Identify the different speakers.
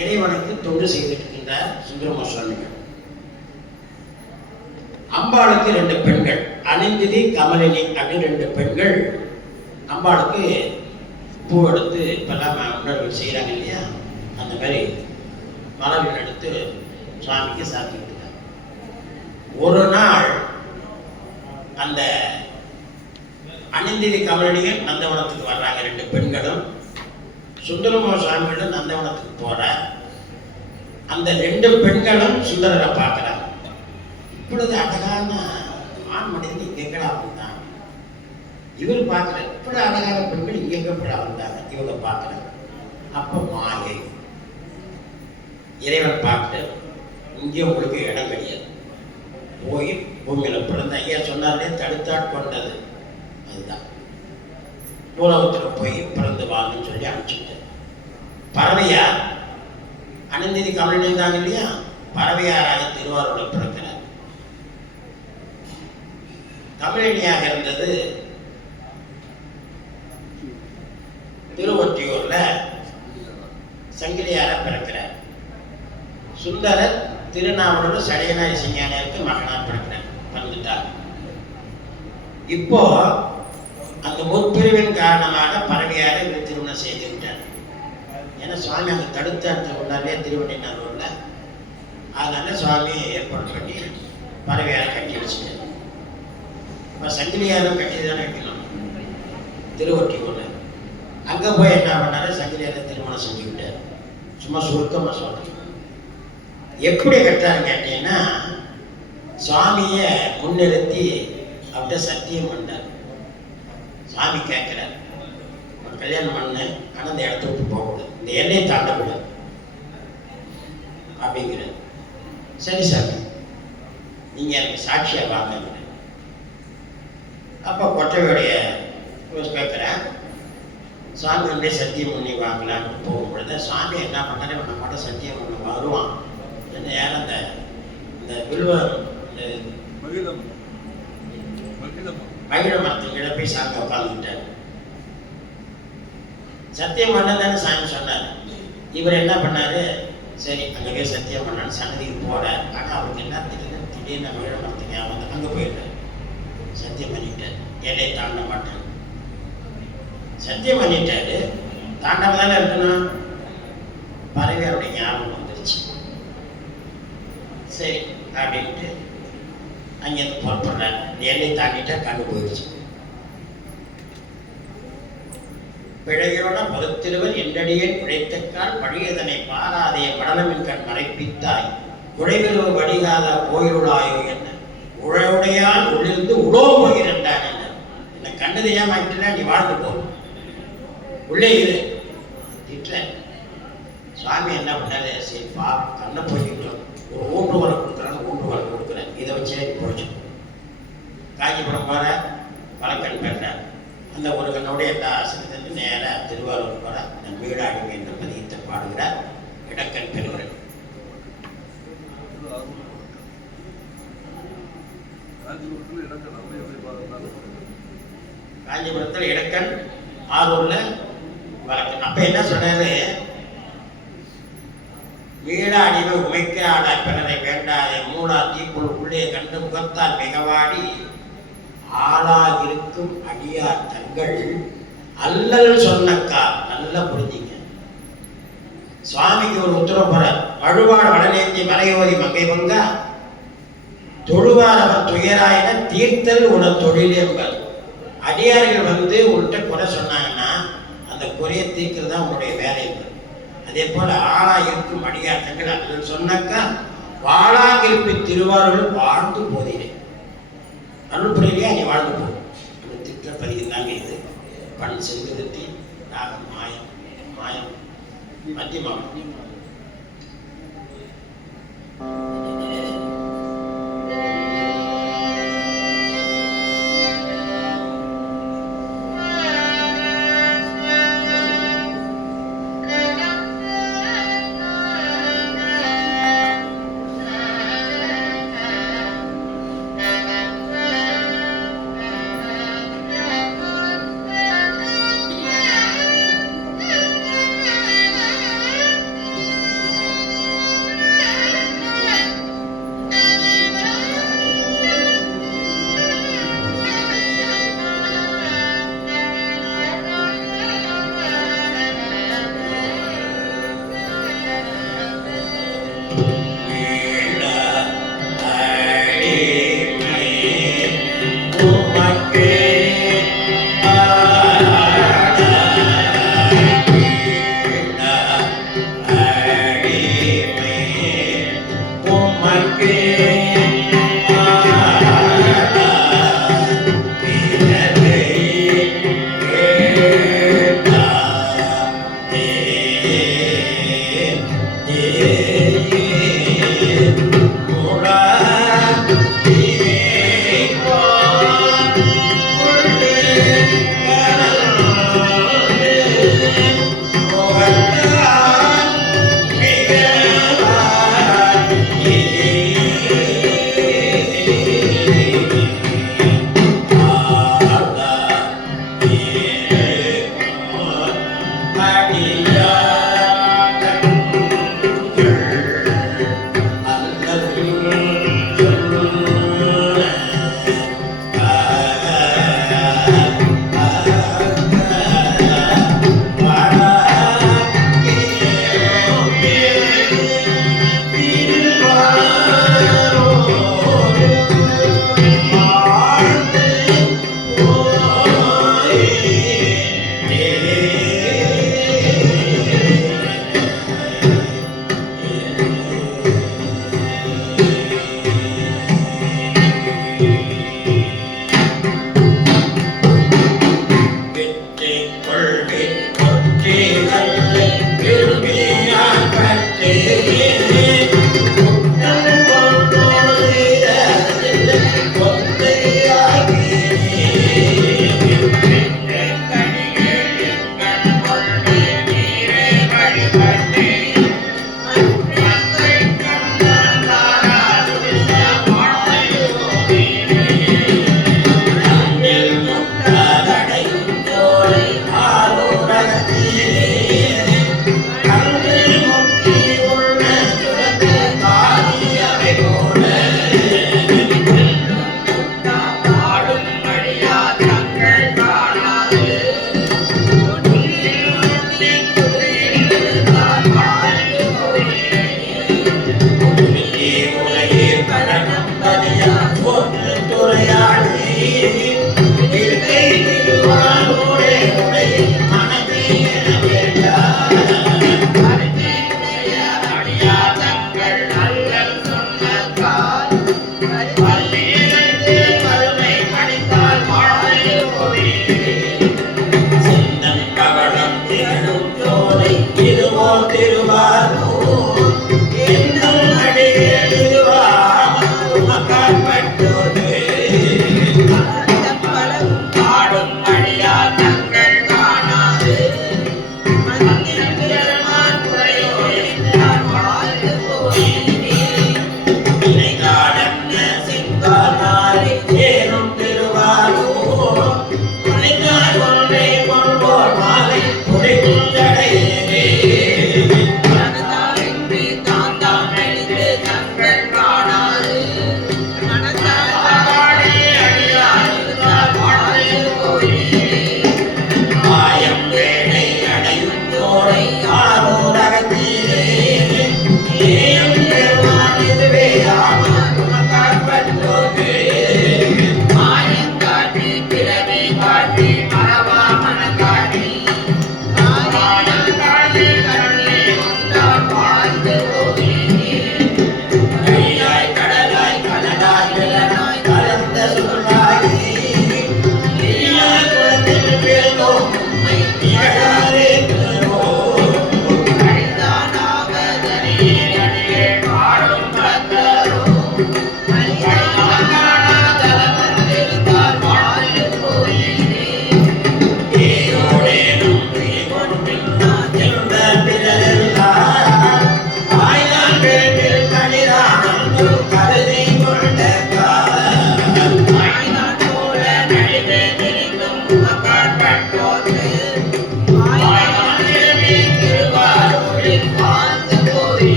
Speaker 1: இறைவனுக்கு தொண்டு செய்திருக்கின்றார் சுந்தரம சுவாமிகள். அம்பாளுக்கு ரெண்டு பெண்கள் அனிந்திதி கமலினி அப்படின்னு ரெண்டு பெண்கள். அம்பாளுக்கு பூ எடுத்து இப்பெல்லாம் உணர்வுகள் செய்கிறாங்க இல்லையா? அந்த மாதிரி மலர்கள் எடுத்து சுவாமிக்கு சாப்பிட்டுருக்காங்க ஒரு நாள் அந்த அனிந்திதி கமலினியும் நந்தவனத்துக்கு வர்றாங்க ரெண்டு பெண்களும். சுந்தரமா சுவாமிகளும் நந்தவனத்துக்கு போற அந்த ரெண்டு பெண்களும் சுந்தரரை பார்க்குறாங்க. இப்பொழுது அழகான ஆண் மனிதன் இங்கெங்களா வந்தான் இவர் பார்க்கல இப்படி அழகான பெண்கள் இங்க வந்தாங்க இவங்க பார்க்கறாங்க அப்ப மாயை. இறைவன் பார்த்துட்டு இங்கே உங்களுக்கு இடம் கிடையாது. போய் பூமியில பிறந்த ஐயா சொன்னாலே தடுத்தாட் கொண்டது. அதுதான். நூலகத்தில் போய் பிறந்து வாங்கன்னு சொல்லி அனுப்பிச்சுட்டேன் பறவையார் அனந்திதி கமலினி இல்லையா? பறவையாராக திருவாரூரில் பிறக்கிறார் தமிழினியாக இருந்தது திருவொற்றியூர்ல சங்கிலியார பிறக்கிறார். சுந்தரர் திருநாவலூர் சடையனாய் சிங்கானியருக்கு மகனா பிறக்கிறார். பிறந்துட்டார். இப்போ அந்த முற்பிரிவின் காரணமாக பறவையாரை இவர் திருமணம் செய்து விட்டார் ஏன்னா சுவாமி அங்கே தடுத்த முன்னாலே ஊரில் அதனால சுவாமி ஏற்பாடு பண்ணி பறவையாரை கட்டி வச்சுட்டார். இப்போ சங்கிலியாரும் கட்டி தானே வைக்கலாம் திருவொட்டி ஊரில் அங்கே போய் என்ன பண்ணாரு? சங்கிலியாரை திருமணம் செஞ்சு விட்டார் சும்மா சுருக்கமாக சொல்கிறேன் எப்படி கட்டாரு கேட்டீங்கன்னா சுவாமியை முன்னிறுத்தி அப்படியே சத்தியம் பண்ணார் சாமி கேட்குறாரு கல்யாணம் பண்ணு ஆனால் இந்த இடத்த விட்டு போகக்கூடாது இந்த எல்லையை தாண்டக்கூடாது அப்படிங்கிறார். சரி சாமி நீங்க எனக்கு சாட்சியா வாங்க அப்போ கொட்டையுடைய கேட்குறேன் சாமி வந்து சத்தியம் பண்ணி வாங்கலான்னு போகும்பொழுது சாமி என்ன பண்ணாரு? இவன் நம்மகிட்ட சத்தியம் பண்ண வருவான். என்ன யாரும் அந்த இந்த வில்வ மகிழ மரத்தின் கீழே போய் சாமி உட்காந்துக்கிட்டார் சத்தியம் பண்ணதானே சாமி சொன்னார். இவர் என்ன பண்ணாரு? சரி அங்கே போய் சத்தியம் பண்ணான்னு சன்னதிக்கு போறார் ஆனால் அவருக்கு என்ன திடீர்னு திடீர்னு மகிழ மரத்துக்கு ஞாபகம் அங்கே போயிட்டார் சத்தியம் பண்ணிட்டார். எல்லையை தாண்ட மாட்டேன் சத்தியம் பண்ணிட்டாரு. தாண்டாம தானே இருக்கணும் பறவையோடைய ஞாபகம் வந்துருச்சு. சரி அப்படின்ட்டு அங்கேருந்து புறப்படுறாங்க எல்லை தாண்டிட்டா கண்டு போயிடுச்சு. பிழையோட பகுத்திருவர் என்றடியேன் பிழைத்தக்கால் பழியதனை பாராதே மடலமின் கண் மறைப்பித்தாய். குழைவிருவ வடிகாத கோயிலுடாயோ என்ன? உழையுடையால் உள்ளிருந்து உடோ போகிறண்டான் என்ன? என்னை கண்டது ஏமாற்றினா நீ வாழ்ந்து போ. உள்ளே இரு. திட்ட சுவாமி என்ன பண்ணாரு? சரி பா கண்ணை போய்கிட்டோம் ஒரு ஊன்று கொடுக்குறாங்க ஊன்று கொடுக்குறேன். இதை வச்சே போச்சு. காஞ்சிபுரம் போகிற வழக்கன் பெற்றார் அந்த கண்ணுடைய எல்லா ஆசிரியர் நேராக திருவாரூர் போற அந்த வீடாடுங்க என்ற பதியத்தை பாடுகிறார் இடக்கண் பெறுவர்
Speaker 2: காஞ்சிபுரத்தில்
Speaker 1: இடக்கண் ஆரூர்ல வழக்கன் அப்ப என்ன சொன்னாரு? வீடாடிவை உமைக்க ஆட பிறரை வேண்டாதே. மூடா தீக்குள் உள்ளே கண்டு முகத்தால் மிகவாடி ஆளாயிருக்கும் அடியார் தங்கள் அல்லல் சொன்னக்கா நல்லா புரிஞ்சுங்க. சுவாமிக்கு ஒரு உத்தரவு போற வழுவாள் வடநேந்தி மலையோதி மங்கை பங்கா தொழுவார் அவர் துயராயின தீர்த்தல் உன தொழில் என்பர் அடியார்கள் வந்து உன்கிட்ட குறை சொன்னாங்கன்னா அந்த குறையை தீர்க்கிறது தான் உங்களுடைய வேலை என்பது. அதே போல ஆளா இருக்கும் அடியாற்றங்கள் அதில் சொன்னாக்கா வாழாக இருப்பி திருவாரூர் வாழ்ந்து போதினேன். அருள் புரியலையா நீ வாழ்ந்து போ அந்த திட்ட பதிவு தாங்க இது. பண் செங்குருத்தி நாகம் மாயம் மாயம் மத்தியமாம்
Speaker 3: Oh,